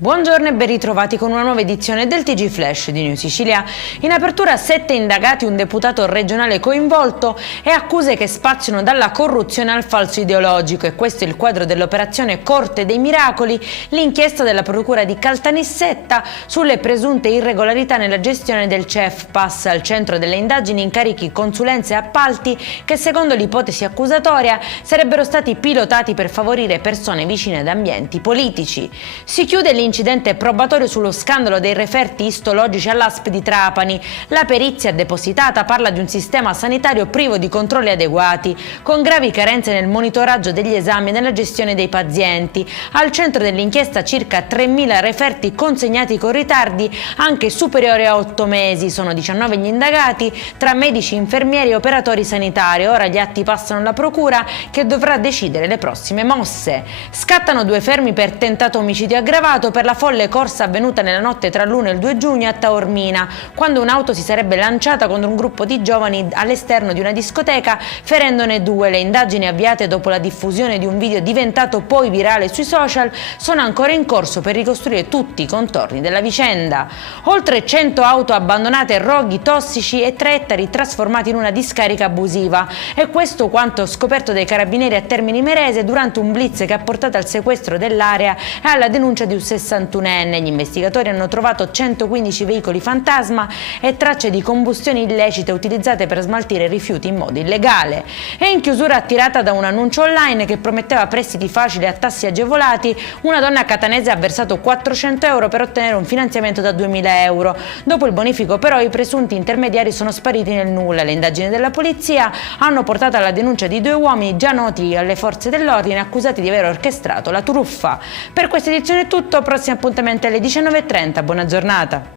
Buongiorno e ben ritrovati con una nuova edizione del TG Flash di New Sicilia. In apertura 7 indagati, un deputato regionale coinvolto e accuse che spaziano dalla corruzione al falso ideologico. E questo è il quadro dell'operazione Corte dei Miracoli, l'inchiesta della procura di Caltanissetta sulle presunte irregolarità nella gestione del CEF. Passa al centro delle indagini incarichi, consulenze e appalti che secondo l'ipotesi accusatoria sarebbero stati pilotati per favorire persone vicine ad ambienti politici. Si chiude l'incidente probatorio sullo scandalo dei referti istologici all'ASP di Trapani. La perizia depositata parla di un sistema sanitario privo di controlli adeguati, con gravi carenze nel monitoraggio degli esami e nella gestione dei pazienti. Al centro dell'inchiesta circa 3.000 referti consegnati con ritardi anche superiori a 8 mesi. Sono 19 gli indagati, tra medici, infermieri e operatori sanitari. Ora gli atti passano alla procura, che dovrà decidere le prossime mosse. Scattano 2 fermi per tentato omicidio aggravato per la folle corsa avvenuta nella notte tra l'1 e il 2 giugno a Taormina, quando un'auto si sarebbe lanciata contro un gruppo di giovani all'esterno di una discoteca, ferendone 2. Le indagini avviate dopo la diffusione di un video diventato poi virale sui social sono ancora in corso per ricostruire tutti i contorni della vicenda. Oltre 100 auto abbandonate, roghi tossici e 3 ettari trasformati in una discarica abusiva. E questo quanto scoperto dai carabinieri a Termini Imerese durante un blitz che ha portato al sequestro dell'area e alla denuncia di un 61enne. Gli investigatori hanno trovato 115 veicoli fantasma e tracce di combustioni illecite utilizzate per smaltire rifiuti in modo illegale. E in chiusura, attirata da un annuncio online che prometteva prestiti facili a tassi agevolati, una donna catanese ha versato 400 euro per ottenere un finanziamento da 2.000 euro. Dopo il bonifico però i presunti intermediari sono spariti nel nulla. Le indagini della polizia hanno portato alla denuncia di 2 uomini già noti alle forze dell'ordine, accusati di aver orchestrato la truffa. Per questa edizione è tutto, prossimo appuntamento alle 19:30, buona giornata.